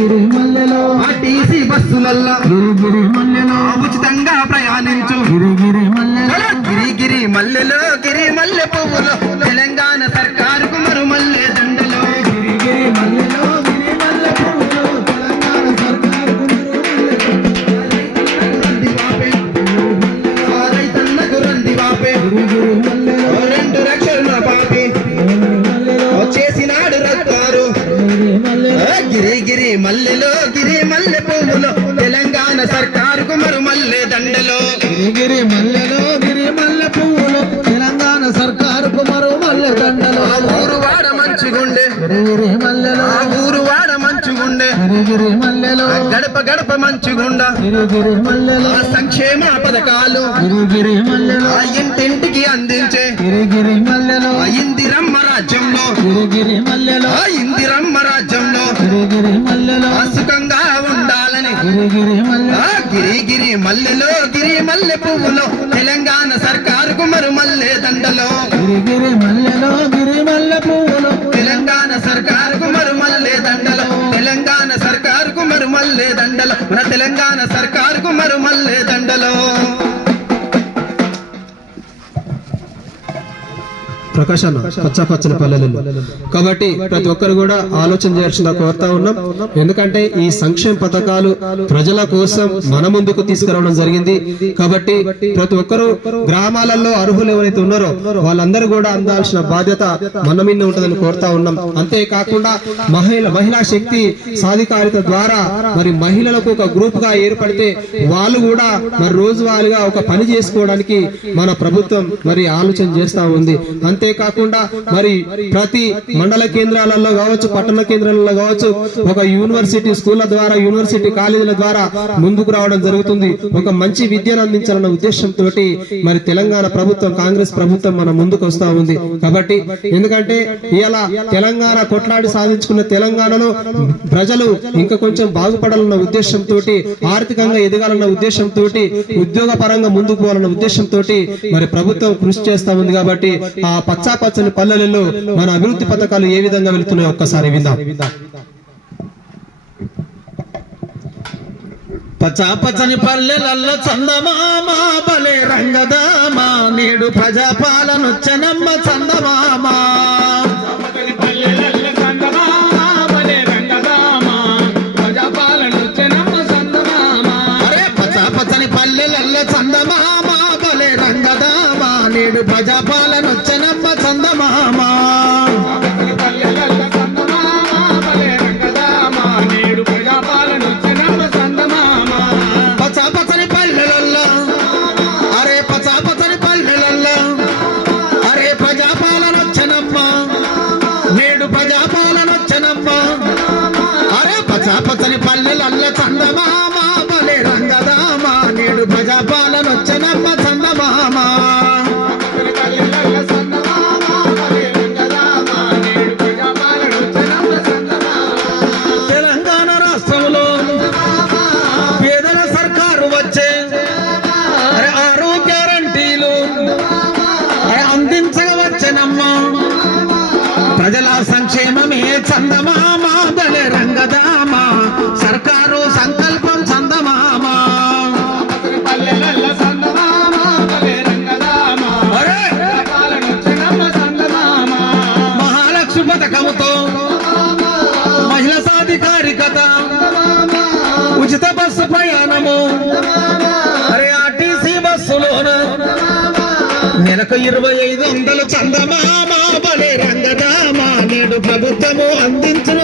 గిరి మల్లెలో. RTC బస్సులల్లో. గిరి గిరి మల్లెలో. ఉచితంగా ప్రయాణించు. గిరి గిరి మల్లెలో. గిరి మల్లె పువ్వులో. తెలంగాణ సర్కారుకు మల్లెలో గిరి మల్లె పువ్వులో తెలంగాణ సర్కారుకు మరు మల్లె దండలో. గిరి మల్లెలో గిరి మల్లె పువ్వులు తెలంగాణ సర్కారుకు మరో మల్లె దండలు. ఊరు వాడ మంచిగుండే. గిరి మల్లెలో. ఊరు వాడ మంచిగుండే. గిరి మల్లెలో. గడప గడప మంచిగుండా. గిరి మల్లెలో. సంక్షేమ పథకాలు. గిరి మల్లెలో. ఇంటింటికి అందించే. గిరి మల్లెలో. ఇందిరమ్మ రాజ్యంలో గిరి గిరి మల్లెలో ఇందిరమ్మ రాజ్యంలో గిరి గిరి మల్లెలో సుఖంగా ఉండాలని గిరి గిరి మల్లె ఆ గిరి గిరి మల్లెలో గిరి మల్లె పువ్వులో తెలంగాణ సర్కారుకు మరు మల్లె దండలో. గిరి గిరి మల్లెలో గిరి మల్లె పువ్వులు తెలంగాణ సర్కారుకు మరు మల్లె దండలో. తెలంగాణ సర్కారుకు మరు మల్లె దండలో. మన తెలంగాణ సర్కారుకు మరు మల్లె దండలో. ప్రకాశన పచ్చ పచ్చని పల్లెలలో. కాబట్టి ప్రతి ఒక్కరు కూడా ఆలోచన చేయాల్సిన కోరుతా ఉన్నాం. ఎందుకంటే ఈ సంక్షేమ పథకాలు ప్రజల కోసం మన ముందుకు తీసుకురావడం జరిగింది. కాబట్టి ప్రతి ఒక్కరు గ్రామాలలో అర్హులు ఎవరైతే ఉన్నారో వాళ్ళందరూ కూడా అందాల్సిన బాధ్యత మన మీద ఉంటుందని కోరుతా ఉన్నాం. అంతేకాకుండా మహిళ మహిళా శక్తి సాధికారిత ద్వారా మరి మహిళలకు ఒక గ్రూప్గా ఏర్పడితే వాళ్ళు కూడా మరి రోజువారీగా ఒక పని చేసుకోవడానికి మన ప్రభుత్వం మరి ఆలోచన చేస్తా ఉంది. అంతే అంతేకాకుండా మరి ప్రతి మండల కేంద్రాలలో కావచ్చు పట్టణ కేంద్రాలలో కావచ్చు ఒక యూనివర్సిటీ స్కూళ్ళ ద్వారా యూనివర్సిటీ కాలేజీల ద్వారా ముందుకు రావడం జరుగుతుంది. ఒక మంచి విద్యను అందించాలన్న ఉద్దేశంతో మరి తెలంగాణ ప్రభుత్వం కాంగ్రెస్ ప్రభుత్వం మన ముందుకు వస్తా ఉంది. కాబట్టి ఎందుకంటే ఇలా తెలంగాణ కొట్లాడి సాధించుకున్న తెలంగాణలో ప్రజలు ఇంకా కొంచెం బాగుపడాలన్న ఉద్దేశంతో ఆర్థికంగా ఎదగాలన్న ఉద్దేశంతో ఉద్యోగ పరంగా ముందుకు పోవాలన్న ఉద్దేశంతో మరి ప్రభుత్వం కృషి చేస్తా ఉంది కాబట్టి ఆ పచ్చని పల్లెలలో మన అభివృద్ధి పథకాలు ఏ విధంగా వెళుతున్నాయో ఒక్కసారి విందాం. పచ్చ పచ్చని పల్లెలల్ల చందమామ బలే రంగదామా. నేడు ప్రజాపాలనొచ్చనమ్మ చందమామ. అరే పచ్చ పచ్చని పల్లెలల్ల చందమామ బలే రంగదామా. నేడు ప్రజాపాలనొచ్చనమ్మ చందమామ సంక్షేమమే చందమామ బలే రంగదామ సర్కారు సంకల్పం చందమామ! మహాలక్ష్మి పథకముతో మహిళా సాధికారికత ఉచిత బస్సు ప్రయాణము. అరే ఆర్టీసీ బస్సులోన నెలకు ఇరవై ఐదు వందలు చందమామ బలే రంగదామ. ప్రభుత్వము అందించిన